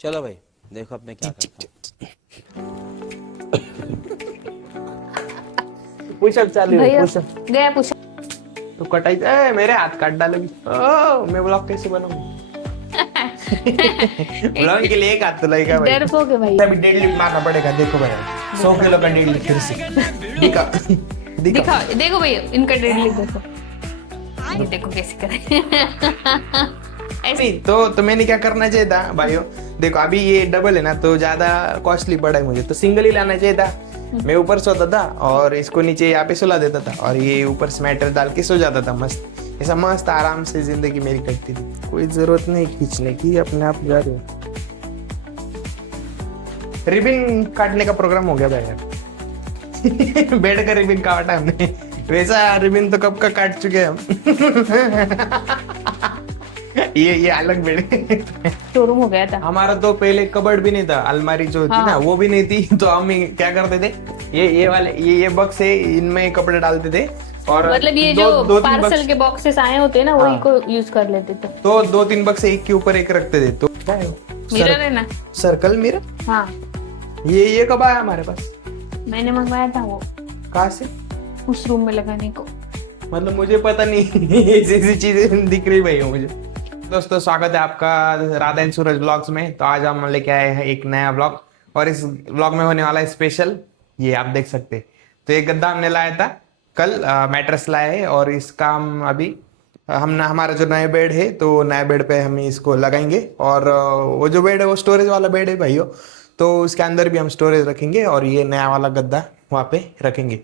चलो भाई, देखो अब मैं क्या करता हूँ। पुशअप चालू है, भैया पुशअप। गया पूछा। तो कटाई मेरे हाथ काट डालेगी। मैं ब्लॉग कैसे बनाऊं? ब्लॉग के लिए एक हाथ तो लगेगा भाई। डरपोक है भाई। अभी डेड लिफ्ट मारना पड़ेगा, देखो भाई 100 किलो का डेड लिफ्ट फिर से। दिखा दिखा दिखाओ, देखो भैया इनका डेडलिफ्ट देखो, ये देखो कैसे करे। ऐसे नहीं तो मैंने क्या करना चाहिए था भाइयों? देखो अभी ये डबल है ना, तो ज्यादा कॉस्टली पड़ा है मुझे, तो सिंगल ही लाना चाहिए था। मैं ऊपर सोता था और इसको नीचे यहाँ पे सुला देता था और ये ऊपर स्वेटर डाल के सो जाता था। मस्त ऐसा मस्त आराम से जिंदगी मेरी कटती थी। कोई जरूरत नहीं खींचने की, अपने आप जा रहे हो। रिबिन काटने का प्रोग्राम हो गया भाई यार। बेड का रिबिन काटा हमने, वैसा रिबिन तो कब का काट चुके हैं हम। ये अलग बेड है। शोरूम हो गया था। हमारा तो पहले कबर्ड भी नहीं था, अलमारी जो थी ना वो भी नहीं थी, तो हम क्या करते थे, ये वाले ये बक्स है, इनमें कपड़े डालते थे। और मतलब ये दो जो तीन पार्सल बक्स, के बॉक्सेस आए होते हैं ना, वही को यूज कर लेते थे। तो 2-3 बक्स एक के ऊपर एक रखते थे। तो क्या है वो? मिरर है ना। Circle mirror. हाँ, ये कब आया हमारे पास? मैंने मंगवाया था वो कहाँ से? उस रूम में लगाने को। मतलब मुझे पता नहीं। ऐसी चीजें दिख रही भाई मुझे। दोस्तों स्वागत है आपका राधा एंड सूरज ब्लॉग्स में। तो आज हम लेके आए हैं एक नया ब्लॉग, और इस ब्लॉग में होने वाला है स्पेशल। ये आप देख सकते हैं। तो एक गद्दा हमने लाया था कल, मैट्रेस लाया है, और इसका हम अभी हमारा जो नया बेड है, तो नया बेड पे हम इसको लगाएंगे। और वो जो बेड है वो स्टोरेज वाला बेड है भाइयों, तो उसके अंदर भी हम स्टोरेज रखेंगे और ये नया वाला गद्दा वहाँ पे रखेंगे।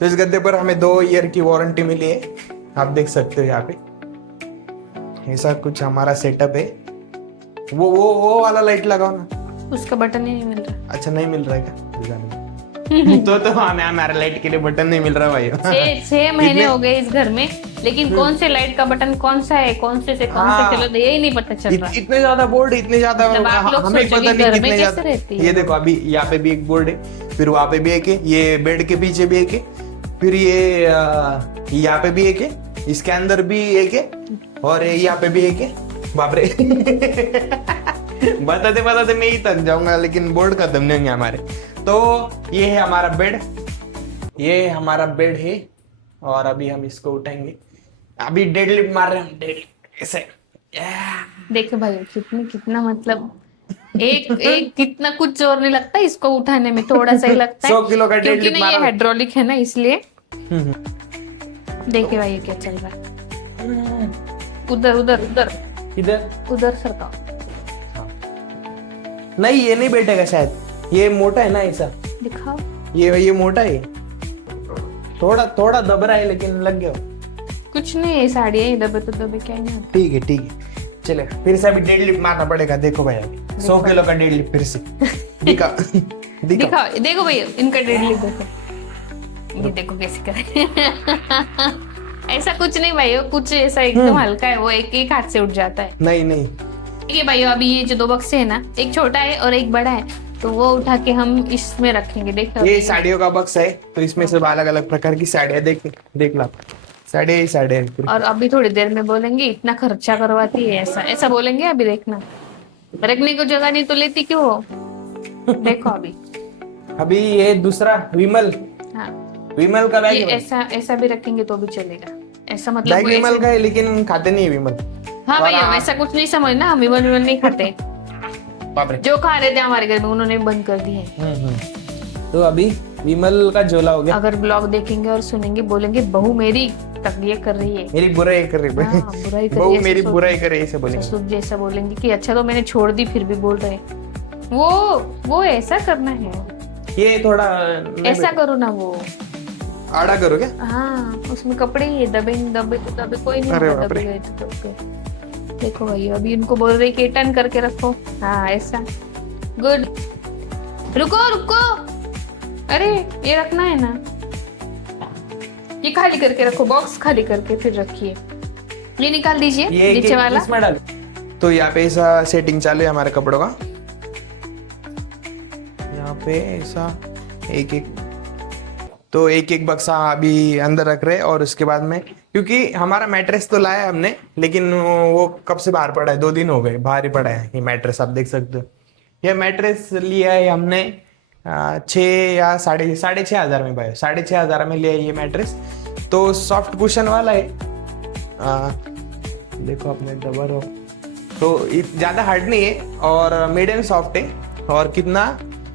तो इस गद्दे पर हमें 2 ईयर की वारंटी मिली है, आप देख सकते हो यहाँ पे। ऐसा कुछ हमारा सेटअप है। वो वाला लाइट लगाओ ना। उसका बटन ही नहीं मिल रहा। अच्छा नहीं मिल रहा है क्या? तो हमारे लाइट के लिए बटन नहीं मिल रहा भाई। 6 महीने हो गए इस घर में, लेकिन कौन से लाइट का बटन कौन सा है, कौन से कौन से चलो यही नहीं पता चल रहा। इतने ज्यादा बोर्ड, इतने ज्यादा मतलब आप लोग हमें सोचो पता कि नहीं घर में कितने कैसे ज्यादा। रहती है। ये देखो अभी यहाँ पे भी एक बोर्ड है, फिर वहां पे भी एक है, ये बेड के पीछे भी एक है, फिर ये यहाँ पे भी एक है, इसके अंदर भी एक है, और यहाँ पे भी एक है। बाप रे। बताते बताते मैं ही थक जाऊंगा, लेकिन बोर्ड खत्म नहीं होंगे हमारे। तो ये है हमारा बेड, ये हमारा बेड है, और अभी हम इसको उठाएंगे। अभी डेडलिफ्ट मार रहे हैं हम, डेडलिफ्ट ऐसे। देखो भाई कितना मतलब एक कितना कुछ जोर नहीं लगता इसको उठाने में, थोड़ा सा ही लगता है। 100 किलो का क्योंकि डेडलिफ्ट ना ये मारा। हाइड्रोलिक है ना, इसलिए। देखिए भाई ये क्या चल रहा है। उधर उधर उधर इधर उधर सरका। नहीं, ये नहीं बैठेगा शायद, ये मोटा है ना ऐसा। दिखाओ। ये मोटा है, थोड़ा थोड़ा दब रहा है, लेकिन लग गया। कुछ नहीं है, साड़ी है, दबे तो दबे क्या नहीं होता। ठीक है चले, फिर से अभी डेडलिफ्ट मारना पड़ेगा। देखो भाई अभी 100 किलो का डेडलिफ्ट फिर से। दिखा दिखा दिखाओ, देखो भैया इनका डेडलिफ्ट देखो, ये देखो कैसे करे। ऐसा कुछ नहीं भाई, कुछ ऐसा एकदम हल्का है, वो एक हाथ से उठ जाता है। नहीं ठीक है भाई, अभी ये जो 2 बक्से है ना, एक छोटा है और एक बड़ा है, तो वो उठा के हम इसमें रखेंगे। देखो ये साड़ियों का बक्स है, तो इसमें सब अलग अलग प्रकार की साड़ियाँ देख ला। साड़ियाँ और अभी थोड़ी देर में बोलेंगे इतना खर्चा करवाती है, ऐसा ऐसा बोलेंगे। अभी देखना, रखने को जगह नहीं तो लेती क्यों हो। देखो अभी ये दूसरा विमल हाँ, विमल का बैग ये है। ऐसा भी रखेंगे तो भी चलेगा। ऐसा मतलब बैग कोई विमल ऐसे- का है, लेकिन खाते नहीं है विमल। हाँ भैया वैसा कुछ नहीं समझना, हम विमल विमल नहीं खाते। बाप रे। जो खा रहे थे हमारे घर में उन्होंने बंद कर दिए। तो अभी विमल का झोला हो गया। अगर ब्लॉग देखेंगे और सुनेंगे, बोलेंगे बहू मेरी तक ये कर रही है, मेरी बुराई कर रही हाँ, बुराई कर बहू रही है, मेरी ससुर- बुराई करे, ऐसे बोलेंगे। ससुर जैसा बोलेंगे कि अच्छा तो मैंने छोड़ दी फिर भी बोल रहे। वो ऐसा करना है, ये थोड़ा नहीं ऐसा करो ना वो। आड़ा करो क्या? हाँ उसमें कपड़े ही है, दबे दबे तो दबे कोई नहीं अरे होगा, बाप रे। दबे गए तो दब गए। देखो भाई अभी इनको बोल रही कि टर्न करके रखो। हाँ ऐसा, गुड। रुको रुको, अरे ये रखना है ना, ये खाली करके रखो, बॉक्स खाली करके फिर रखिए। ये निकाल दीजिए ये नीचे वाला। इसमें डाल। तो यहाँ पे ऐसा सेटिंग चालू है हमारे कपड़ों का। यहाँ पे ऐसा एक एक, तो एक बक्सा अभी अंदर रख रहे हैं, और उसके बाद में क्योंकि हमारा मैट्रेस तो लाया हमने, लेकिन वो कब से बाहर पड़ा है, 2 दिन हो गए बाहर ही पड़ा है ये मैट्रेस। आप देख सकते हो ये मैट्रेस लिया है हमने 6 या 6.5 हजार में भाई, 6,500 में लिया है ये मैट्रेस। तो सॉफ्ट कुशन वाला है, देखो अपने दबर हो तो ज्यादा हार्ड नहीं है और मीडियम सॉफ्ट है। और कितना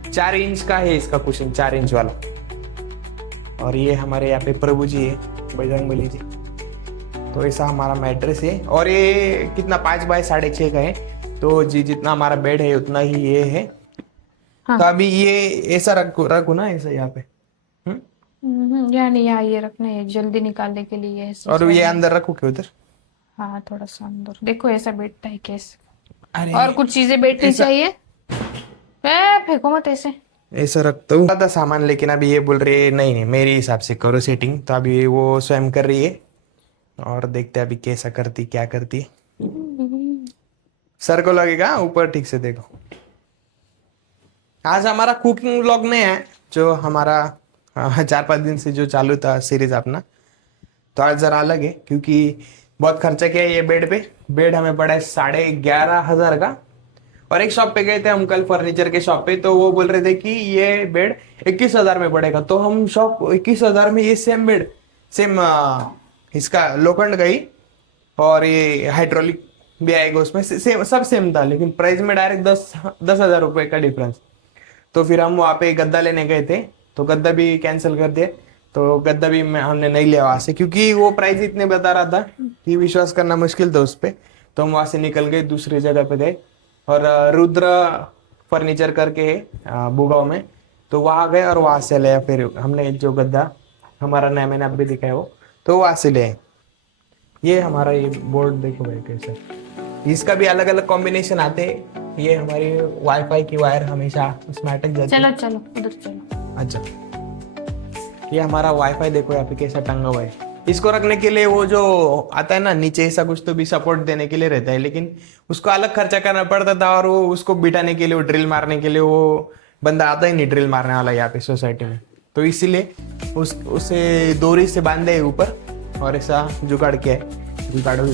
4 इंच का है इसका कुशन, 4 इंच वाला। और ये हमारे यहाँ पे प्रभु जी है, बजरंगबली जी। तो ऐसा हमारा मैट्रेस है और ये कितना 5 बाय 6.5 का है। तो जी जितना हमारा बेड है उतना ही ये है। हाँ। तो अभी ये ऐसा रखू ना, ऐसा यहाँ पे यानी यहाँ ये रखना है जल्दी निकालने के लिए ऐसे और ये अंदर रखू क्या उधर? हाँ थोड़ा सा अंदर देखो ऐसा बैठता है कैसे। अरे और कुछ चीजें बैठनी चाहिए, फेंको मत ऐसे। ऐसा रखता हूँ ज्यादा सामान, लेकिन अभी ये बोल रही है नहीं नहीं मेरे हिसाब से करो सेटिंग। तो अभी वो स्वयं कर रही है और देखते हैं अभी कैसा करती, क्या करती। सर को लगेगा ऊपर, ठीक से देखो। आज हमारा कुकिंग व्लॉग नहीं है, जो हमारा 4-5 दिन से जो चालू था सीरीज अपना। तो आज जरा अलग है क्योंकि बहुत खर्चा किया है ये बेड पे। बेड हमें पड़ा है 11,500 का। और एक शॉप पे गए थे हम कल, फर्नीचर के शॉप पे, तो वो बोल रहे थे कि ये बेड 21,000 में पड़ेगा। तो हम शॉप 21,000 में ये सेम बेड, सेम इसका लोखंड का ही और ये हाइड्रोलिक भी आएगा उसमें, सेम सब सेम था, लेकिन प्राइस में डायरेक्ट 10,000 रुपए का डिफरेंस। तो फिर हम वहाँ पे गद्दा लेने गए थे, तो गद्दा भी कैंसिल कर दिया। तो गद्दा भी हमने नहीं लिया वहां से, क्योंकि वो प्राइस इतने बता रहा था कि विश्वास करना मुश्किल था उस पर। तो हम वहां से निकल गए, दूसरी जगह पे गए और रुद्र फर्नीचर करके है बुगाव में, तो वहां गए और वहां से लिया। फिर हमने जो गद्दा हमारा नया मैंने अब भी दिखाया वो, तो वहां से ले। ये हमारा ये बोर्ड देखो भाई कैसे, इसका भी अलग अलग कॉम्बिनेशन आते हैं। ये हमारी वाईफाई की वायर हमेशा उसमें अटक जाती है। चलो चलो उधर चलो। अच्छा, ये हमारा वाईफाई देखो यहाँ पे कैसा टंगा हुआ है। इसको रखने के लिए वो जो आता है ना नीचे, ऐसा कुछ तो भी सपोर्ट देने के लिए रहता है, लेकिन उसको अलग खर्चा करना पड़ता था। और वो उसको बिठाने के लिए, वो ड्रिल मारने के लिए वो बंदा आता ही नहीं ड्रिल मारने वाला यहाँ पे सोसाइटी में। तो इसीलिए उसे डोरी से बांधे ऊपर और ऐसा जुगाड़ किया है,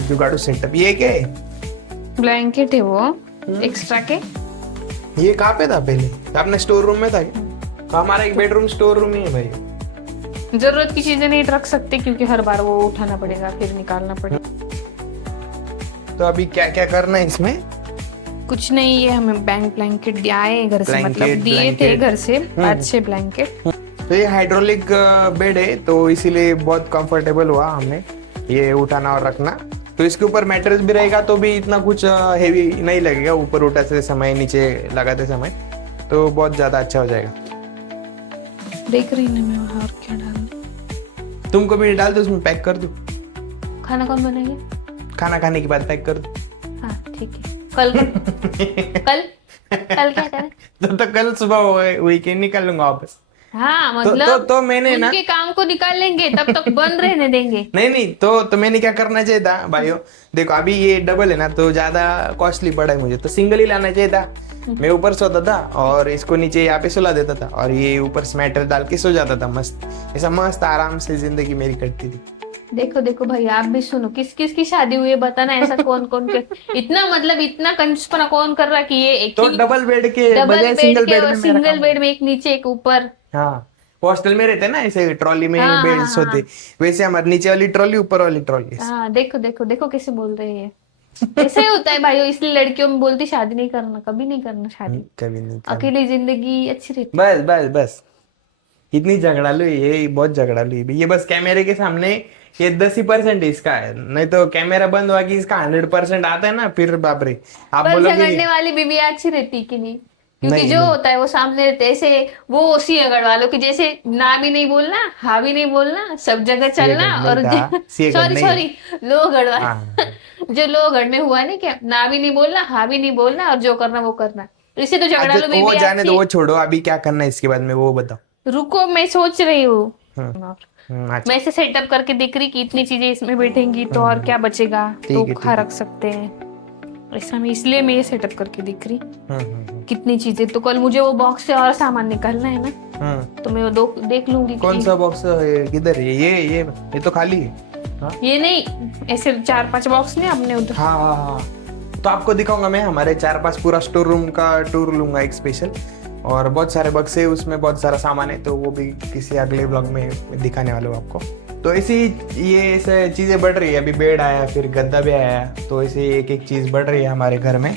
जुगाड़ू सेटअप। ये क्या है? ब्लैंकेट है वो एक्स्ट्रा के। ये कहाँ पे था पहले? अपने स्टोर रूम में था क्या? तो हमारा एक बेडरूम स्टोर रूम ही है भाई। जरूरत की चीजें नहीं रख सकते क्योंकि हर बार वो उठाना पड़ेगा, फिर निकालना पड़ेगा। तो अभी क्या क्या करना है इसमें? कुछ नहीं, ये हमें ब्लैंकेट आए घर से, मतलब ब्लैंकेट, दिए थे घर से अच्छे ब्लैंकेट। तो ये हाइड्रोलिक बेड है, तो इसीलिए बहुत कंफर्टेबल हुआ हमें ये उठाना और रखना। तो इसके ऊपर मैट्रेस भी रहेगा तो भी इतना कुछ हेवी नहीं लगेगा, ऊपर उठाते समय नीचे लगाते समय, तो बहुत ज्यादा अच्छा हो जाएगा। देख रही ना मैं वहाँ और क्या डालूं। तुमको भी डाल दो उसमें, पैक कर दो। खाना कौन बनाएगा? खाना खाने के बाद पैक कर दो। हाँ ठीक है। कल कल क्या करें? तो कल सुबह वीकेंड निकल लूंगा वापस। हाँ मतलब तो मैंने ना उनके काम को निकाल लेंगे, तब तक बंद रहने देंगे। नहीं तो मैंने क्या करना चाहिए था भाइयों, देखो अभी ये डबल है ना, तो ज्यादा कॉस्टली पड़ा है मुझे, तो सिंगल ही लाना चाहिए था। मैं ऊपर सोता था और इसको नीचे यहाँ पे सुला देता था और ये ऊपर स्वेटर डाल के सो जाता था। मस्त, ऐसा मस्त आराम से जिंदगी मेरी कटती थी। देखो देखो भाई, आप भी सुनो, किस किस की शादी हुई है बताना। ऐसा कौन कौन के इतना, मतलब इतना कंजूसपना कौन कर रहा कि ये एक तो डबल बेड के बजाय सिंगल बेड में सिंगल बेड में एक नीचे एक ऊपर। हाँ, हॉस्टल में रहते ना ऐसे ट्रॉली में हाँ, बेड हाँ, सोते, वैसे हमारे नीचे वाली ट्रॉली ऊपर वाली ट्रॉली। हाँ देखो देखो देखो कैसे बोल रही है। ऐसे ही होता है भाई, इसलिए लड़कियों में बोलती शादी नहीं करना, कभी नहीं करना शादी, कभी नहीं। अकेली जिंदगी अच्छी रहती। बस बस बस, इतनी झगड़ालू है ये, बहुत झगड़ालू है ये। बस कैमरे के सामने ये 10% इसका है, नहीं तो कैमरा बंद हुआ कि इसका 100% आता है ना, फिर बाप रे आप पर बोलोगे। झगड़ने वाली बीवी अच्छी रहती कि नहीं? क्योंकि नहीं, जो नहीं। होता है वो सामने रहते हैं, ऐसे वो उसी अगड़वालों की जैसे ना भी नहीं बोलना, हाँ भी नहीं बोलना, सब जगह चलना। और सॉरी सॉरी, लोहगढ़ हाँ। जो लोहगढ़ में हुआ नहीं क्या, ना भी नहीं बोलना, हाँ भी नहीं बोलना, और जो करना वो करना। इससे तो झगड़ालू वो बीवी जाने अच्छी। दो, वो छोड़ो, अभी क्या करना है इसके बाद में वो बताओ। रुको मैं सोच रही हूँ। अच्छा, मैं इसे सेटअप करके दिख रही कि इतनी चीजें इसमें बैठेंगी तो और क्या बचेगा, तो खा रख सकते हैं ऐसा। मैं इसलिए मैं ये सेटअप करके दिख रही कितनी चीजें। तो कल मुझे वो बॉक्स से और सामान निकालना है ना, तो मैं वो देख लूंगी। कौन सा बॉक्स किधर है? ये तो खाली है। हाँ? ये नहीं, ऐसे 4-5 बॉक्स नहीं अपने उधर। हाँ हाँ हाँ, तो आपको दिखाऊंगा मैं हमारे 4-5 पूरा स्टोर रूम का टूर लूंगा एक स्पेशल। और बहुत सारे बक्से है उसमें, बहुत सारा सामान है, तो वो भी किसी अगले ब्लॉग में दिखाने वाला हूँ आपको। तो ऐसी ये ऐसे चीजें बढ़ रही है, अभी बेड आया, फिर गद्दा भी आया, तो ऐसे एक एक चीज बढ़ रही है हमारे घर में।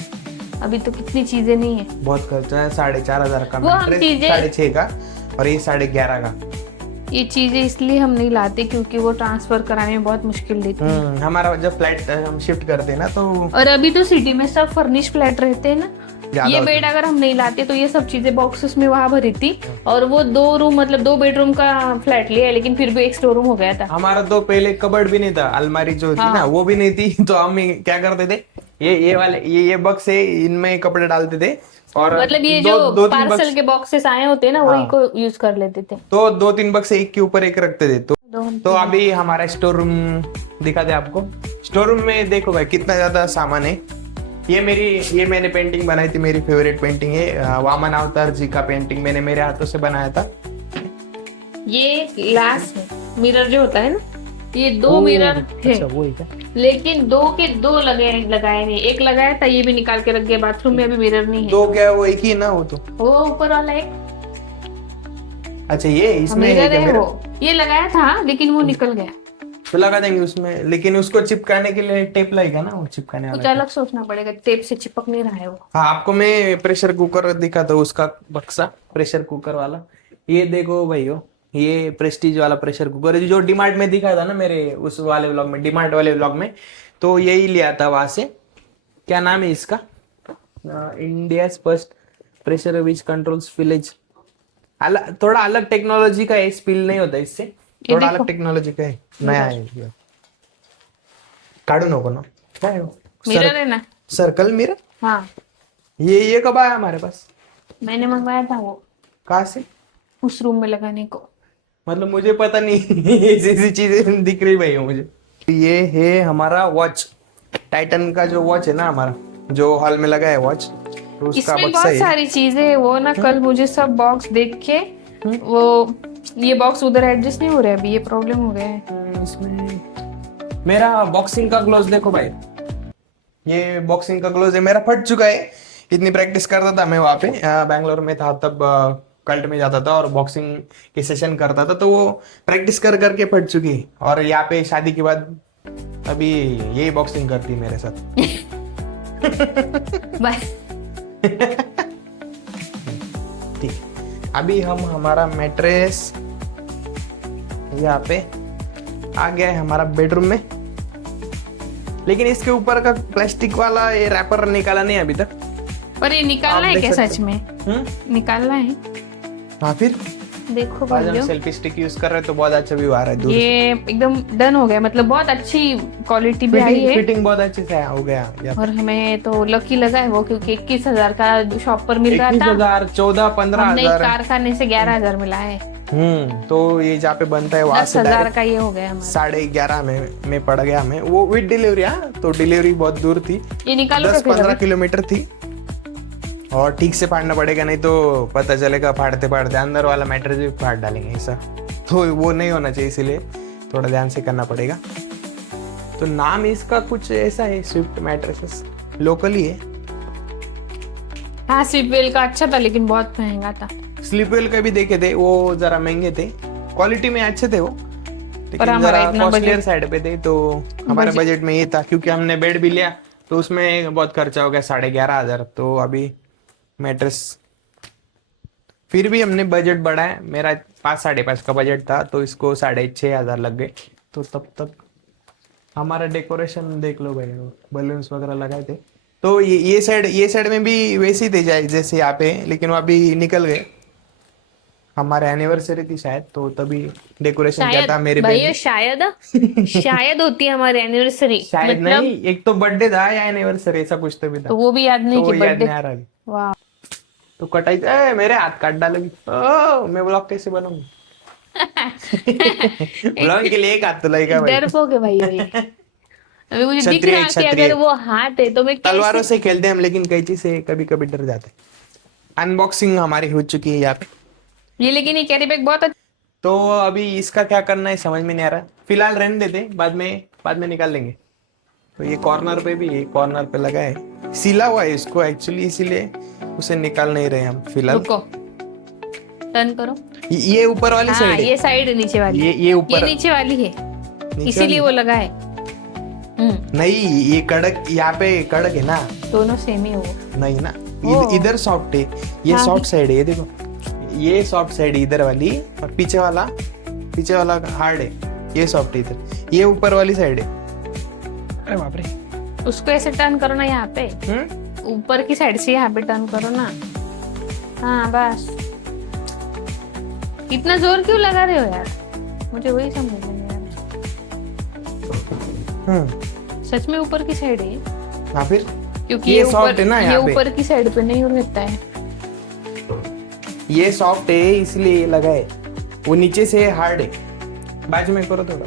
अभी तो कितनी चीजें नहीं है। बहुत खर्चा है, 4,500 का वो हम मैट्रेस, चीजें- 6,500 का, और ये 11,500 का। ये चीजें इसलिए हम नहीं लाते क्योंकि वो ट्रांसफर कराने में बहुत मुश्किल देती है। हमारा जब फ्लैट हम शिफ्ट करते हैं ना, तो और अभी तो सिटी में सब फर्निश फ्लैट रहते हैं ना। ज्यादा ये होता बेड अगर हम नहीं लाते तो ये सब चीजें बॉक्सेस में वहां भरी थी। और वो 2 रूम मतलब 2 बेडरूम का फ्लैट लिया है, लेकिन फिर भी एक स्टोर रूम हो गया था। हमारा तो पहले कबर्ड भी नहीं था, अलमारी जो थी ना वो भी नहीं थी, तो हम क्या करते थे, ये वाले ये बक्स है, इनमें कपड़े डालते थे। और मतलब ये दो जो 3 पार्सल बक्स, के बॉक्सेस आए होते हैं ना, वही को यूज कर लेते थे। तो 2-3 बक्स एक के ऊपर एक रखते थे। दो- तो अभी हमारा स्टोर रूम दिखा दे आपको। स्टोर रूम में देखो भाई कितना ज्यादा सामान है। ये मैंने पेंटिंग बनाई थी, मेरी फेवरेट पेंटिंग है, वामन अवतार जी का पेंटिंग मैंने मेरे हाथों से बनाया था। ये ग्लास है, मिरर जो होता है ना, ये 2 मिरर है। अच्छा वो ही क्या? लेकिन 2 के 2 लगाए नहीं, एक लगाया था, ये भी निकाल के रख गया बाथरूम में, अभी मिरर नहीं है। 2 क्या, वो एक ही ना वो तो। वो ऊपर वाला एक अच्छा ये इसमें है मिरर क्या है, मेरा? वो ये लगाया था लेकिन वो निकल गया। तो लगा देंगे उसमें, लेकिन उसको चिपकाने के लिए टेप लगेगा ना, वो चिपकाने कुछ वाला। अलग सोचना पड़ेगा, टेप से चिपक नहीं रहा है वो। हाँ आपको मैं प्रेशर कुकर दिखाता हूँ, उसका बक्सा प्रेशर कुकर वाला। ये देखो भाइयों, ये प्रेस्टीज वाला प्रेशर कुकर है, जो डीमार्ट में दिखा था ना मेरे उस वाले व्लॉग में, डीमार्ट वाले व्लॉग में, तो यही लिया था वहां से। क्या नाम है इसका? India first pressure which controls village. थोड़ा अलग टेक्नोलॉजी का है, स्पिल नहीं होता इससे, थोड़ा अलग टेक्नोलॉजी का है, नया है ये। काढू नको ना, क्या है वो? मिरर है ना। Circle mirror. हाँ, ये कब आया हमारे पास? मैंने मंगवाया था वो कहाँ से? उस रूम में लगाने को। मतलब मुझे पता नहीं ऐसी चीजें दिख रही भाई मुझे। ये है हमारा वॉच, टाइटन का जो वॉच है ना हमारा, जो हॉल में लगा है वॉच, तो उसका इसमें बक्सा बहुत है। सारी चीजें है। वो ना कल मुझे सब बॉक्स देख के वो ये बॉक्स उधर एडजस्ट नहीं हो रहा है, अभी ये प्रॉब्लम हो गया है। इसमें मेरा बॉक्सिंग का ग्लोव्स देखो भाई, ये बॉक्सिंग का ग्लोव्स है, मेरा फट चुका है। इतनी प्रैक्टिस करता था मैं वहाँ पे, बैंगलोर में था तब, कल्ट में जाता था और बॉक्सिंग के सेशन करता था, तो वो प्रैक्टिस कर करके फट चुकी। और यहाँ पे शादी के बाद अभी यही बॉक्सिंग करती है मेरे साथ। बस ठीक, अभी हम हमारा मैट्रेस यहाँ पे आ गया है हमारा बेडरूम में, लेकिन इसके ऊपर का प्लास्टिक वाला ये रैपर निकाला नहीं अभी तक। पर ये निकालना आप है देख क्या सकते सच में? निकालना है। हाँ फिर देखो आज हम भाइयों, सेल्फी स्टिक यूज कर रहे हैं तो बहुत अच्छा व्यू आ रहा है दूर से। ये एकदम डन हो गया, मतलब बहुत अच्छी क्वालिटी भी आई है। फिटिंग बहुत अच्छे से हो गया यहाँ पे। और हमें तो लकी लगा है वो, क्योंकि 21,000 का शॉप पर मिल रहा था। 21,000, 14, हमने 15,000 कारखाने से 11,000 मिला है। तो ये जहाँ पे बनता है वहां से 10,000 का ये हो गया हमारा। 11.5 में पड़ गया हमें, वो विद डिलीवरी। हाँ तो डिलीवरी बहुत दूर थी, ये निकालो 10-15 किलोमीटर थी, और ठीक से फाड़ना पड़ेगा, नहीं तो पता चलेगा फाड़ते फाड़ते अंदर वाला मैट्रेस भी फाड़ डालेंगे ऐसा, तो वो नहीं होना चाहिए, इसीलिए थोड़ा ध्यान से करना पड़ेगा। तो नाम इसका कुछ ऐसा है, स्विफ्ट मैट्रेसेस, लोकल ही है। हाँ, स्वीपवेल का अच्छा था लेकिन बहुत महंगा था। स्लीपवेल के भी देखे थे, वो जरा महंगे थे, क्वालिटी में अच्छे थे वो, पर लेकिन हमारा जरा इतना कॉस्टलियर बजट- साइड पे थे, तो हमारे बजट में ये था, क्योंकि हमने बेड भी लिया तो उसमें बहुत खर्चा हो गया, 11,500। तो अभी मैट्रेस, फिर भी हमने बजट बढ़ाया, मेरा 5-5.5 का बजट था, तो इसको 6,500 लग गए। तो तब तक हमारा डेकोरेशन देख लो भाई, बलून्स वगैरह लगाए थे, तो ये साइड में भी वैसे ही थे जैसे यहाँ पे, लेकिन वो अभी निकल गए। हमारे एनिवर्सरी थी शायद, तो तभी डेकोरेशन किया था मेरे भाई, बेबी। शायद शायद होती है हमारी एनिवर्सरी, शायद मतलब नहीं, एक तो बर्थडे था या एनिवर्सरी, ऐसा कुछ तो भी था, तो वो भी याद नहीं तो कि याद बर्थडे। नहीं आ रहा अभी। वाह, तो कटाई, मेरे हाथ काट डालेगी, मैं ब्लॉग कैसे बनाऊंगी? ब्लॉग के लिए एक हाथ तो लगेगा भाई। डरपोक है भाई ये। अभी मुझे दिख क्षत्रिय, रहा कि क्षत्रिय। अगर वो हाथ है तो मैं तलवारों कैसे। से खेलते हैं हम, लेकिन कैंची से कभी कभी डर जाते हैं। अनबॉक्सिंग हमारी हो चुकी है यहाँ पे। ये लेकिन ये कैरी बैग बहुत अच्छा। तो अभी इसका क्या करना है समझ में नहीं आ रहा, फिलहाल रहने देते, बाद में निकाल लेंगे। तो ये कॉर्नर पे भी, ये कॉर्नर पे लगा है, सिला हुआ है इसको एक्चुअली, इसीलिए उसे निकाल नहीं रहे हम फिलहाल। रुको, टर्न करो। ये ऊपर वाली हाँ, साइड है, ये साइड है नीचे वाली, ये ऊपर, ये नीचे वाली है, नीचे इसीलिए वाली? वो लगा है। नहीं, ये कड़क, यहाँ पे कड़क है ना, दोनों सेम ही है वो। नहीं ना, ओ। इधर सॉफ्ट है, ये हाँ, सॉफ्ट साइड है, ये देखो, ये सॉफ्ट साइड है इधर वाली, और पीछे वाला हार्ड है, ये सॉफ्ट है इधर, ये ऊपर वाली साइड है। अरे बाप रे। उसको ऐसे टर्न करो ना यहाँ पे, ऊपर की साइड से यहाँ पे टर्न करो ना। हाँ बस, इतना जोर क्यों लगा रहे हो यार, मुझे वही समझ में नहीं आ रहा। सच में ऊपर की साइड है हाँ फिर, क्योंकि ये ये soft ऊपर, है ना ये यहाँ पे। ऊपर की साइड पे नहीं रहता है। ये सॉफ्ट है इसलिए ये लगा है, वो नीचे से हार्ड है। बाजू में करो थोड़ा।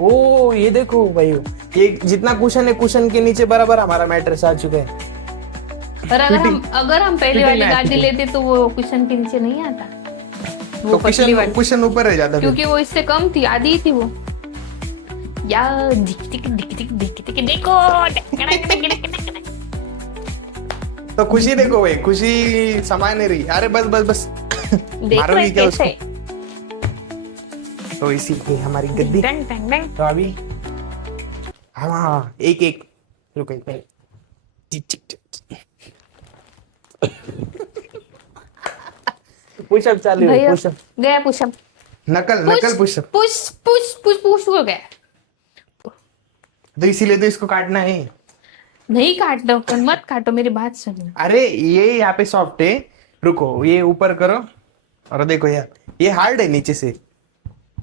ओ ये देखो भाई, ये जितना कुशन है, कुशन के नीचे बराबर हमारा मैट्रेस आ चुका है। और अगर हम पहले फिटिंग वाली है गादी फिटिंग। लेते तो वो कुशन के नीचे नहीं आता, वो तो पतली वाली, कुशन ऊपर रह जाता फिर। क्योंकि वो इससे कम थी, आधी थी वो। यार दिख देखो। तो खुशी देखो भाई, खुशी समा नहीं रही। अरे बस बस बस, देख मारोगी रहे क्या कैसे? उसको? तो इसी पे हमारी गद्दी। डंग डंग डंग। तो अभी हाँ, एक एक रुको, एक मिनट। पुशअप चालू है, भैया पुशअप, गया पुशअप, नकल पुशअप। पुश हो गया। तो इसीलिए तो इसको काटना है। नहीं काट दो, पर मत काटो, मेरी बात सुनो। अरे ये यहाँ पे सॉफ्ट है, रुको, ये ऊपर करो, और देखो यार, ये हार्ड है नीचे से,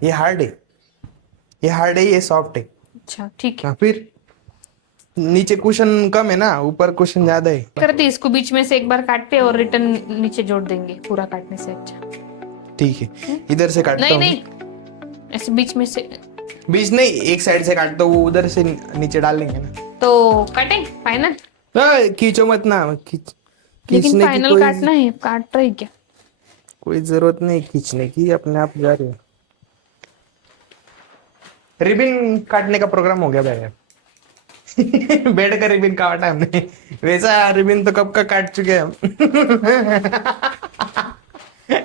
ये हार्ड है, ये सॉफ्ट है। अच्छा ठीक है, हाँ, फिर नीचे कुशन कम है ना, ऊपर कुशन ज्यादा है। करते इसको बीच में से एक बार काटते और रिटर्न नीचे जोड़ देंगे, पूरा काटने से अच्छा। ठीक है, इधर से काटता नहीं हूँ। नहीं, ऐसे बीच में से, बीच नहीं, एक साइड से काटता हूँ, वो उधर से नीचे डाल लेंगे ना। तो कटें फाइनल, खींचो मत ना, लेकिन खींचने की फाइनल काटना है, काट रही क्या? कोई जरूरत नहीं खींचने की, अपने आप जा रही है। रिबिन काटने का प्रोग्राम हो गया भाई। बेड का रिबिन काटा हमने, वैसा रिबिन तो कब का काट चुके हैं हम।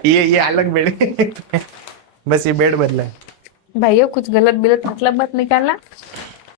ये अलग बेड है। बस ये बेड बदला है। भैया कुछ गलत बिलत मतलब मत निकालना।